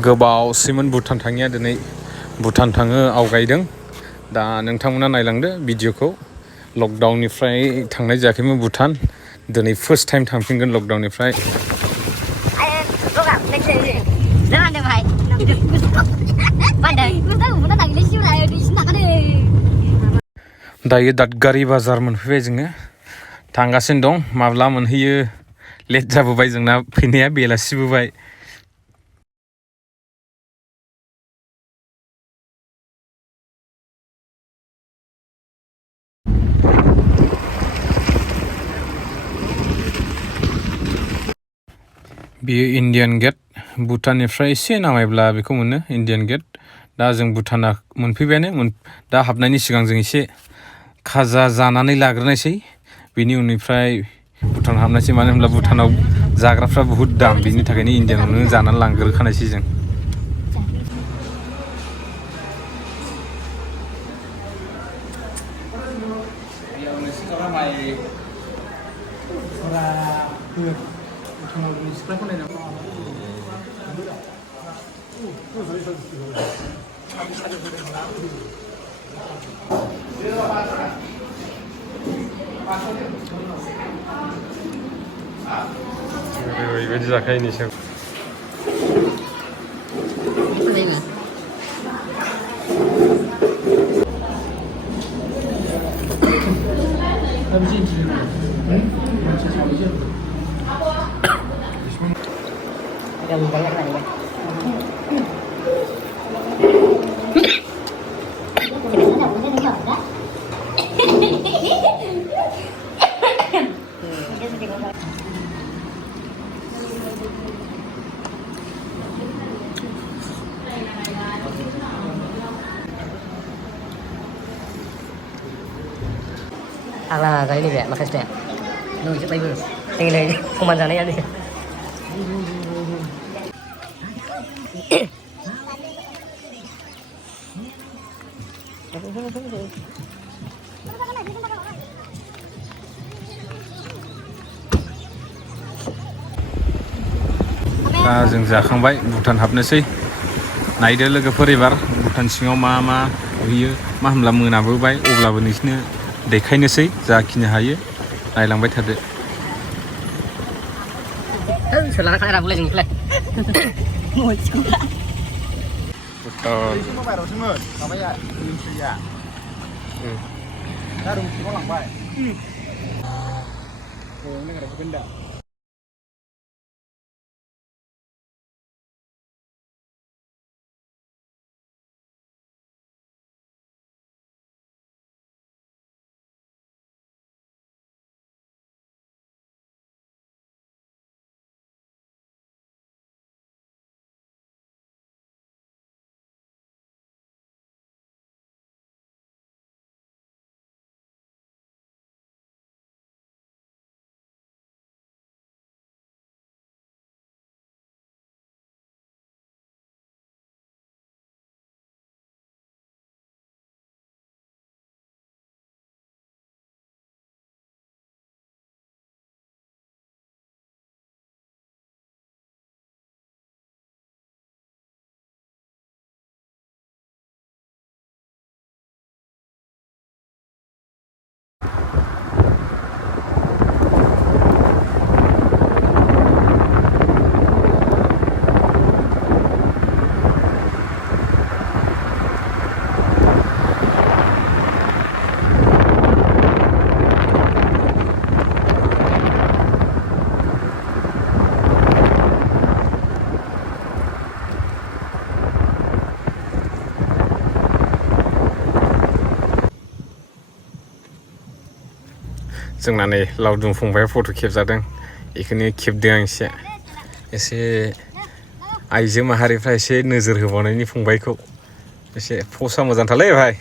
गोबावसिमोन भुटान थाङिया दिनै भुटान थाङो आवगायदों दा नोंथांमोना नायलांदो भिडिअखौ लकडाउननिफ्राय थांनाय जायाखैमोन भुटान दिनै फार्स्ट टाइम थांफिनगोन लकडाउननिफ्राय दायो दादगारि बाजार मोनफैबाय जोङो थांगासिनो दं माब्ला मोनहैयो लेट जाबोबाय जोंना फैनाया बेलासिबोबाय बेयो इन्डियान गेट भुटाननिफ्राय एसे नामायब्ला बेखौ मोनो इन्डियान गेट दा जों भुटाना मोनफैबायानो दा हाबनायनि सिगां जों एसे खाजा जानानै लाग्रोनायसै बेनि उननिफ्राय भुटान हाबनायसै मानो होनब्ला भुटानाव जाग्राफ्रा बुहुत दाम बेनि थाखायनो इन्डियानावनो जानानै लांग्रोखानायसै जों ओरैबायदि जाखायो निसो Ala kali ini ya makasih ya. Nuh coba ibu. Tinggal aja pemandangannya nih. जों जाखांबाय भुटान हाबनोसै नायदो लोगोफोर एबार भुटान सिङाव मा नुयो मा होनब्ला मोनाबोबाय अब्लाबो नोंसिनो देखायनोसै जाखिनि हायो नायलांबाय थादो Selana kamera boleh sini boleh. जोंना नै लावदुम फंबाया फट' खेबजादों बेखौनो खेबदों आं एसे आइजो माहारिफ्रा एसे नोजोर होबावनायनि फंबायखौ एसे फसा मोजांथारलै भाइ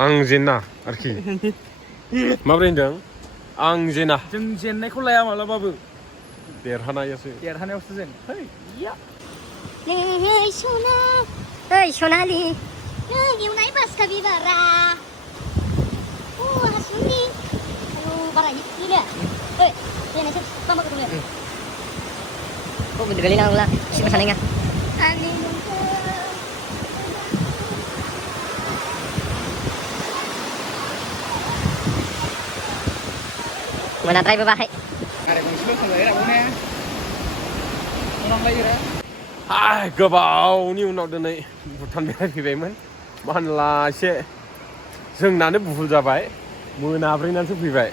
आं जेना आरोखि माबोरै होनदों आं जेना जों जेननायखौ लाया मालाबाबो देरहानायावसो जेन नै सना ओइ सनालि नों एवनाय बासखा बिबारा हासुंनि बारा गिदिर ओइ जेननायसो मा मा गोथाव kok bener kali lah si pesannya mana try babae गोबावनि उनाव दिनै भुटान बेरायफैबायमोन मा होनला एसे जोंनानो भुल जाबाय मोनाब्रैनानैसो फैबाय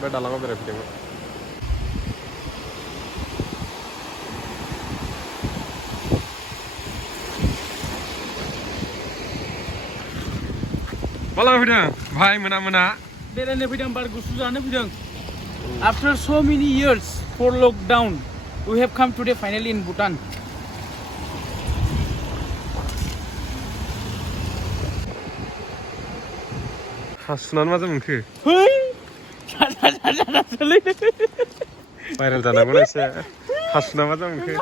बे दालाङाव बेरायफैदोंमोन माला फैदों भाई मोना बेरायनो फैदों बार गुसु जानो फैदों after so many years for lockdown we have come today finally in Bhutan हासुनानै मा जामोनखो hey भाइरेल जानांगौना एसे हासुना मा जामोनखो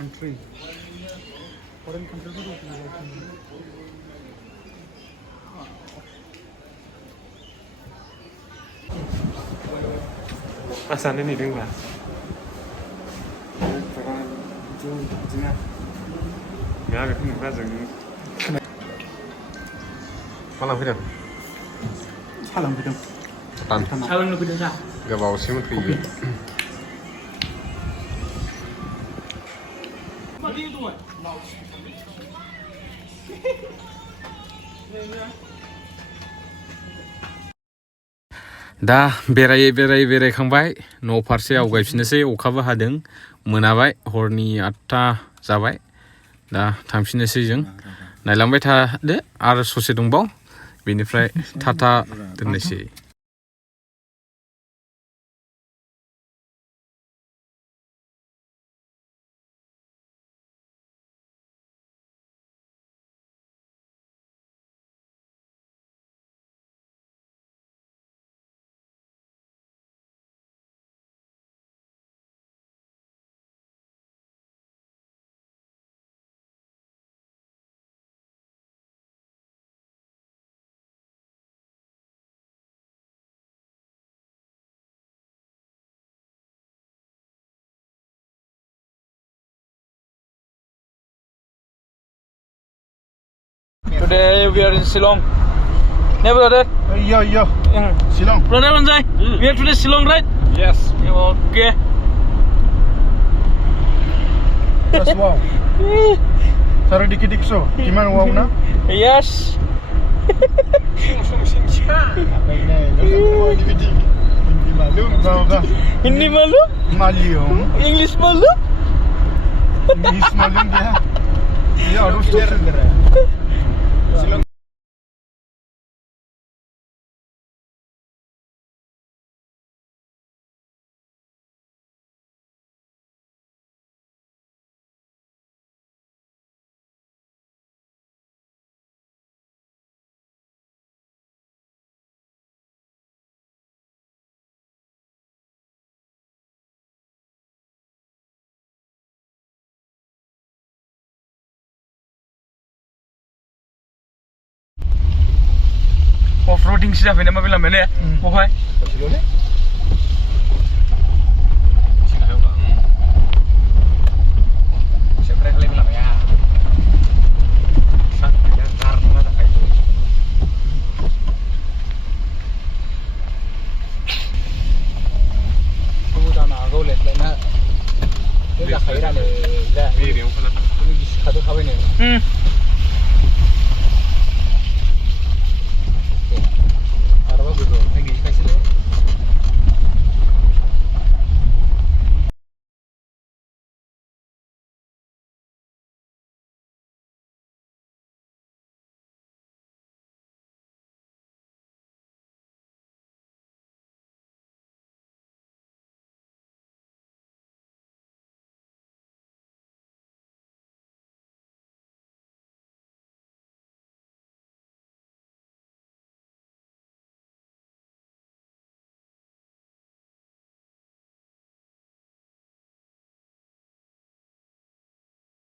country foreign country आसानो नेदोंब्ला मा बेखौ नुब्ला जों माला फैदों सालांफैदों भुटान सालांनो फैदों ना गोबावसैमोन फैयो दा बेरायखांबाय न' फारसे आवगायफिननोसै अखाबो हादों मोनाबाय हरनि 8टा जाबाय दा थांफिननोसै जों नायलांबाय थादो आरो ससे दंबाव बेनिफ्राय थाथा दोननोसै Today we are in Shillong. Yeah, brother. Yeah. Shillong. Brother Manjai, we are today Shillong, right? Yes. Okay. That's wow. Taruh dikit-dikit so. Gimana wow na? Yes. Hindi malu? Malium. English malu? English malum dia. Dia harus terus. Off-roading sih dah, mana mana mana ya? Mohai. Bhutan agak leh, leh. Dia dah kaya dah leh. Ini kisah tu kau ini.